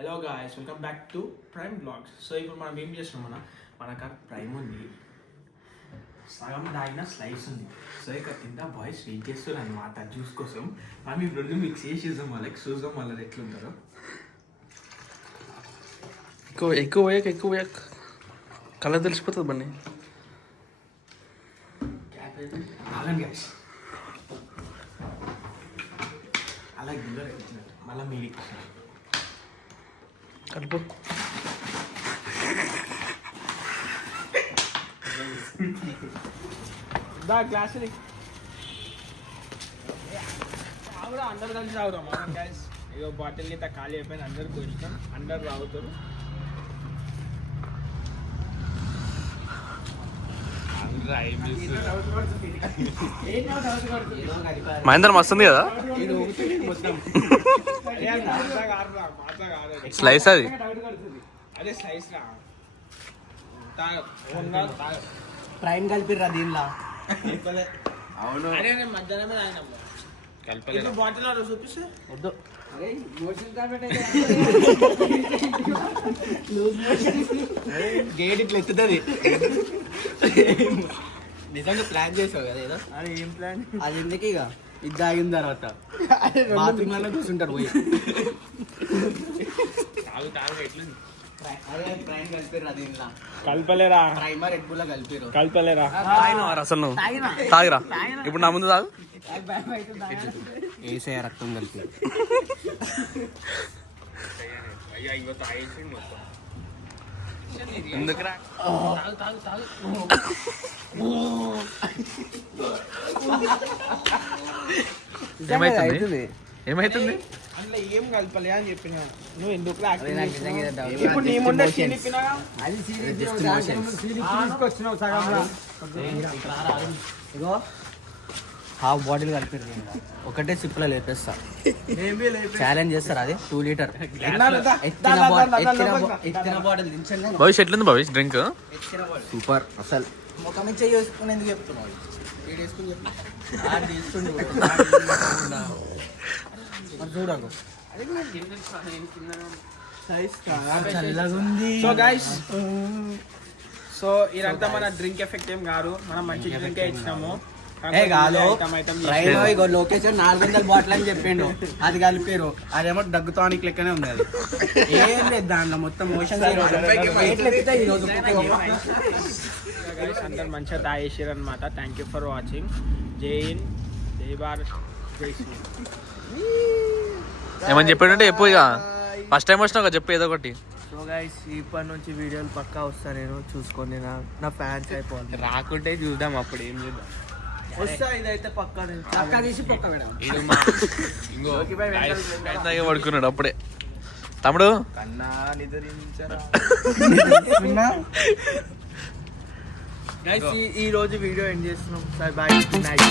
Hello guys, welcome back to Prime Blogs. So ఇప్పుడు మనం ఏం చేస్తున్నాం, మనకు ప్రైమ్ ఉంది, సగం దాగిన స్లైస్ ఉంది. సో ఇక్కడ కింద బాయ్స్ వెయిట్ చేస్తారు అనమాట జ్యూస్ కోసం. మనం ఇప్పుడు రెండు మిక్స్ చేసేద్దాం, వాళ్ళకి చూద్దాం వాళ్ళది ఎట్లుంటారో. ఎక్కువ పోయాక కలర్ తెలిసిపోతుంది బండి. ఆగండి గాయ్స్, అలా గిల్లర్ ఎక్కించినట్టు మళ్ళీ మీరు ఎక్కించినట్టు కలుపు. గ్లాస్ ఆవురా, అందరు కలిసి తాగురా మనం గాయ్స్. ఏదో బాటిల్ గిట్ట ఖాళీ అయిపోయింది, అందరికి పోయిస్తాం, అందరు తాగుతారు. మహేందర్ మస్తుంది కదా స్లైస్ అది. అదే స్లైస్ రా, ప్రైమ్ కలిపిర్రా దీనిలా. అవును, అదే మధ్యాహ్నమే తాగినాము. కలపలేదు బాటిల్ చూపిస్తే వద్దు. గేట్ ఇట్లా ఎత్తుతుంది. నిజంగా ప్లాన్ చేసావు కదా ఏదో. అది ఏం ప్లాన్? అది ఎందుకు ఇక ఇది తాగిన తర్వాత బాత్రూమ్ లో కూర్చుంటారు పోయి. ప్రైమ్ కలిపిర్రా దీనిలా. కలపలేరా, ప్రైమర్ రెడ్ బుల్ కలిపిరు. కలపలేరా. అసలు నువ్వు తాగిరా, ఇప్పుడు నా ముందు తాగు. వేసే రక్తం కలిపి ఎందుకురా? ఏమైతుంది? ఏమైతుంది? అందులో ఏం కలపలే అని చెప్పిన నువ్వు ఎందుకు ఇప్పుడు నీ ముందే చెప్పినాగా. ఇగో హాఫ్ బాటిల్ కలిపిరు. ఒకటే సిప్లో లేపేస్తా. ఛాలెంజ్ చేస్తారు అది 2 లీటర్. ఎత్తిన బాటిల్ దించండి. భవిష్యత్ ఎట్లుంది భవిష్యత్ డ్రింక్? సూపర్ అసలు. ముఖం ఇచ్చే చేసుకుని ఎందుకు చెప్తున్నావు? చూడకు సో గైస్, సో ఇదంతా మన డ్రింక్ ఎఫెక్ట్ ఏం కాదు, మనం మంచి డ్రింకే ఇచ్చినాము. లొకేషన్ 400 బాటిల్ అని చెప్పిండు, అది కలిపారు. అదేమో దగ్గుతానికి లెక్కనే ఉంది. అది ఏం లేదు దాంట్లో, మొత్తం మోషన్. అందరు మంచిగా తాగేసారు అనమాట. Thank you for watching. జై హింద్, జై భారత్, జై శ్రీ. ఏమని చెప్పాడంటే చెప్పు, ఇక ఫస్ట్ టైం వచ్చినావు కదా, చెప్పు ఏదో ఒకటి. సో గైస్, ఇప్పటి నుంచి వీడియోలు పక్కా వస్తా, నేను చూసుకోండి. నా ఫ్యాన్స్ అయిపోవాలి. రాకుంటే చూద్దాం, అప్పుడు ఏం చేద్దాం. వస్తా, ఇదైతే పక్కా పక్కా తీసి పక్కా మేడం. పడుకున్నాడు అప్పుడే తమ్ముడు. కన్నా నిద్రించరా. ఈ రోజు వీడియో ఎండ్ చేస్తున్నాం. Bye, good night.